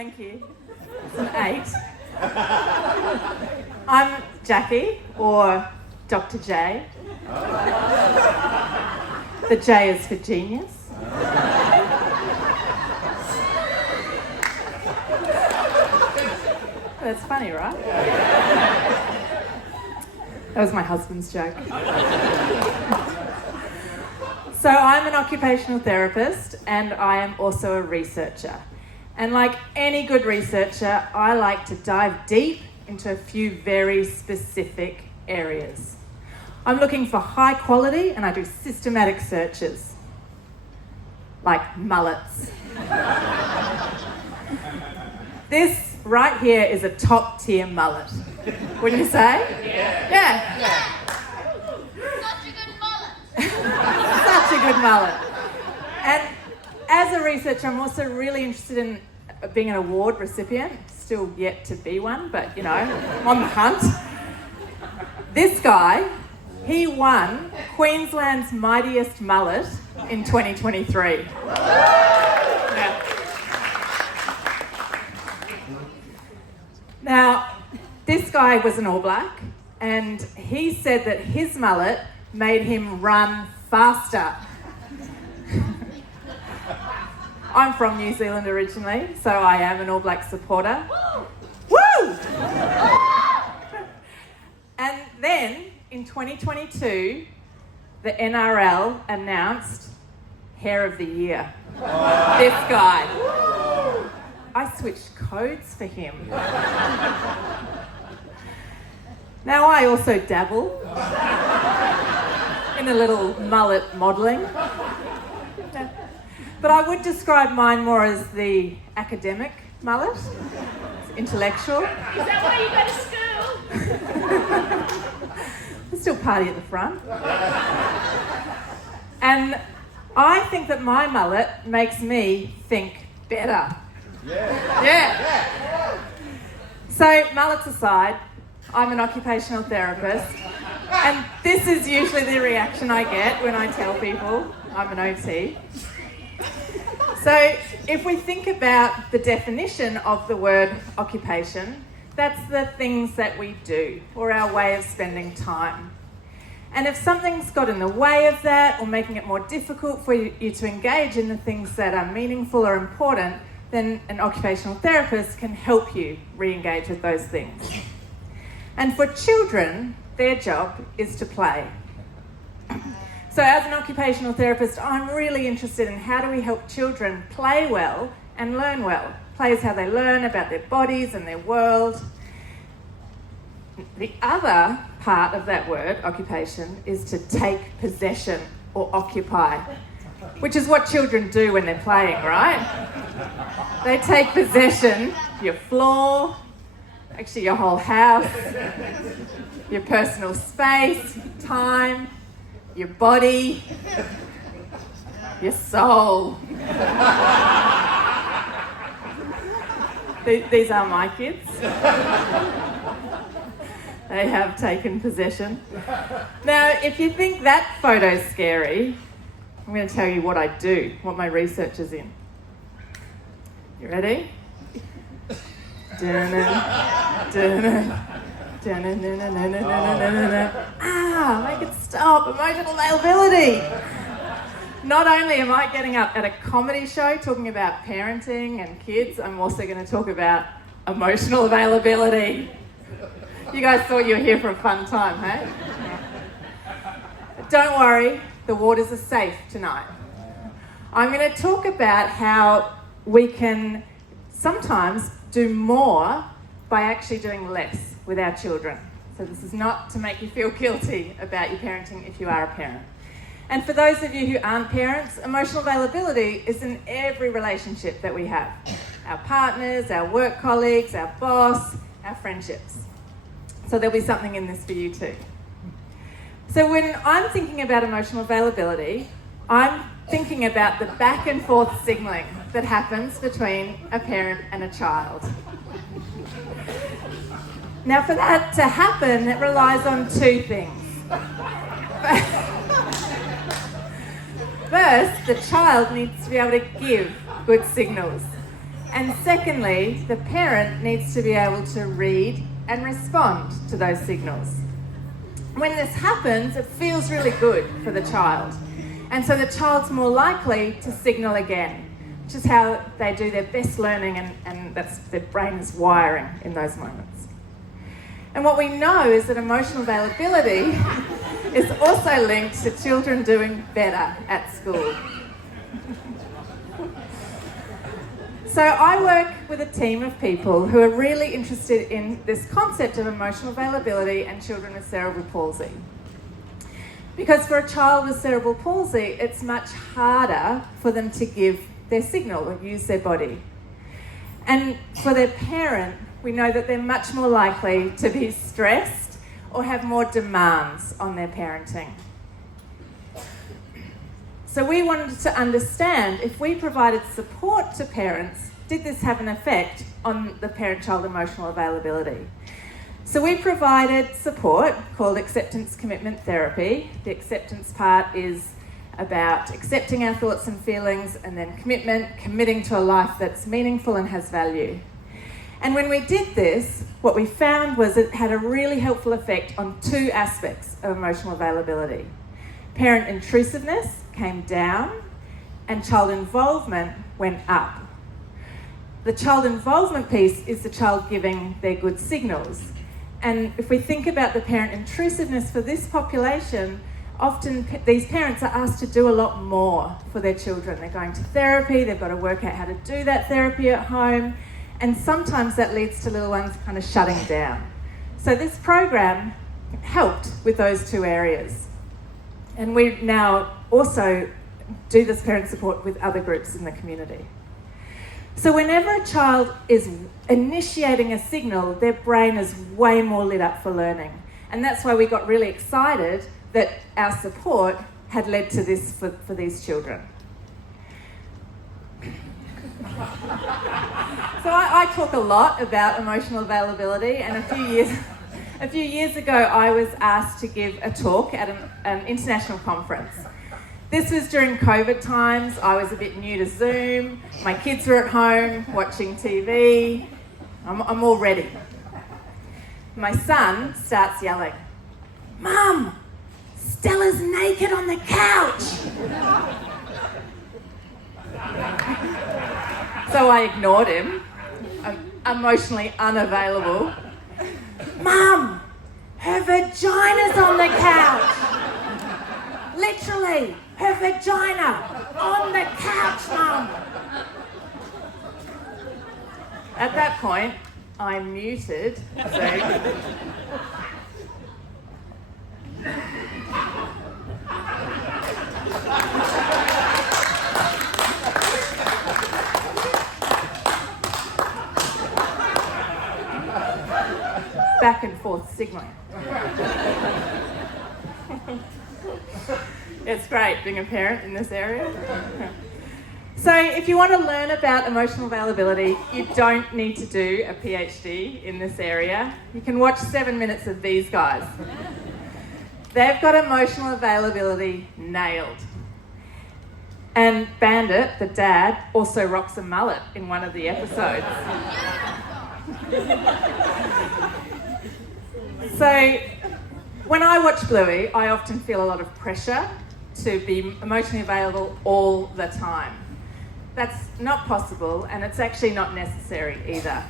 Thank you. It's an 8. I'm Jacqui, or Dr. J. The J is for genius. That's funny, right? That was my husband's joke. So I'm an occupational therapist and I am also a researcher. And like any good researcher, I like to dive deep into a few very specific areas. I'm looking for high quality and I do systematic searches, like mullets. This right here is a top tier mullet. Wouldn't you say? Yeah. Such a good mullet. Such a good mullet. And as a researcher, I'm also really interested in being an award recipient. Still yet to be one, but you know, I'm on the hunt. This guy, he won Queensland's Mightiest Mullet in 2023. Yeah. Now, this guy was an All Black, and he said that his mullet made him run faster. I'm from New Zealand originally, so I am an All Black supporter. Woo! And then, in 2022, the NRL announced Hair of the Year. This guy. I switched codes for him. Now I also dabble in a little mullet modelling. But I would describe mine more as the academic mullet. It's intellectual. Is that why you go to school? I still party at the front. And I think that my mullet makes me think better. Yeah. So, mullets aside, I'm an occupational therapist, and this is usually the reaction I get when I tell people I'm an OT. So, if we think about the definition of the word occupation, that's the things that we do, or our way of spending time. And if something's got in the way of that, or making it more difficult for you to engage in the things that are meaningful or important, then an occupational therapist can help you re-engage with those things. And for children, their job is to play. So as an occupational therapist, I'm really interested in how do we help children play well and learn well. Play is how they learn about their bodies and their world. The other part of that word, occupation, is to take possession or occupy, which is what children do when they're playing, right? They take possession of your floor, actually your whole house, your personal space, time, your body, your soul. These are my kids. They have taken possession. Now, if you think that photo's scary, I'm going to tell you what I do, what my research is in. You ready? Make it stop. Emotional availability. Not only am I getting up at a comedy show talking about parenting and kids, I'm also going to talk about emotional availability. You guys thought you were here for a fun time, hey? But don't worry, the waters are safe tonight. I'm going to talk about how we can sometimes do more by actually doing less with our children. So this is not to make you feel guilty about your parenting if you are a parent. And for those of you who aren't parents, emotional availability is in every relationship that we have. Our partners, our work colleagues, our boss, our friendships. So there'll be something in this for you too. So when I'm thinking about emotional availability, I'm thinking about the back and forth signalling that happens between a parent and a child. Now for that to happen, it relies on two things. First, the child needs to be able to give good signals. And secondly, the parent needs to be able to read and respond to those signals. When this happens, it feels really good for the child. And so the child's more likely to signal again, which is how they do their best learning, and that's their brain's wiring in those moments. And what we know is that emotional availability is also linked to children doing better at school. So I work with a team of people who are really interested in this concept of emotional availability and children with cerebral palsy. Because for a child with cerebral palsy, it's much harder for them to give their signal or use their body. And for their parent, we know that they're much more likely to be stressed or have more demands on their parenting. So we wanted to understand if we provided support to parents, did this have an effect on the parent-child emotional availability? So we provided support called acceptance commitment therapy. The acceptance part is about accepting our thoughts and feelings, and then committing to a life that's meaningful and has value. And when we did this, what we found was it had a really helpful effect on two aspects of emotional availability. Parent intrusiveness came down and child involvement went up. The child involvement piece is the child giving their good signals. And if we think about the parent intrusiveness for this population, often these parents are asked to do a lot more for their children. They're going to therapy, they've got to work out how to do that therapy at home, and sometimes that leads to little ones kind of shutting down. So this program helped with those two areas. And we now also do this parent support with other groups in the community. So whenever a child is initiating a signal, their brain is way more lit up for learning. And that's why we got really excited that our support had led to this for these children. So I talk a lot about emotional availability, and a few years ago I was asked to give a talk at an international conference. This was during COVID times. I was a bit new to Zoom. My kids were at home watching TV. I'm all ready. My son starts yelling, "Mum, Stella's naked on the couch!" So I ignored him. I'm emotionally unavailable. "Mum, her vagina's on the couch!" Literally, her vagina on the couch, Mum. At that point, I muted Zoom. Back and forth signalling. It's great being a parent in this area. So if you want to learn about emotional availability, you don't need to do a PhD in this area. You can watch 7 minutes of these guys. They've got emotional availability nailed. And Bandit, the dad, also rocks a mullet in one of the episodes. So when I watch Bluey, I often feel a lot of pressure to be emotionally available all the time. That's not possible, and it's actually not necessary either.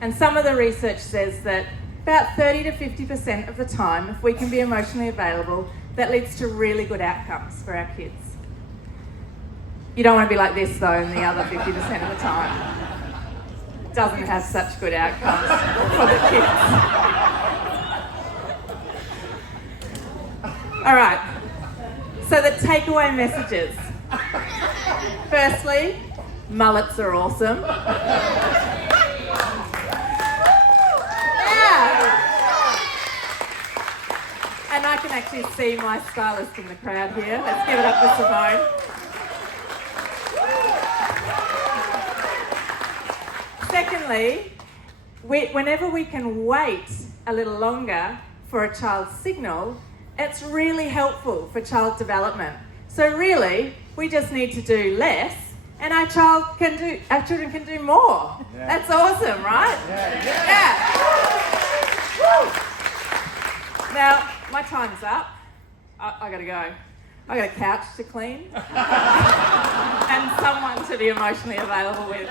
And some of the research says that about 30 to 50% of the time, if we can be emotionally available, that leads to really good outcomes for our kids. You don't want to be like this, though, in the other 50% of the time. It doesn't have such good outcomes for the kids. All right, so the takeaway messages. Firstly, mullets are awesome. Yeah. And I can actually see my stylist in the crowd here. Let's give it up for Simone. Secondly, whenever we can wait a little longer for a child's signal, it's really helpful for child development. So really, we just need to do less and our children can do more. Yeah. That's awesome, right? Yeah. Woo. Now, my time's up. I gotta go. I got a couch to clean and someone to be emotionally available with.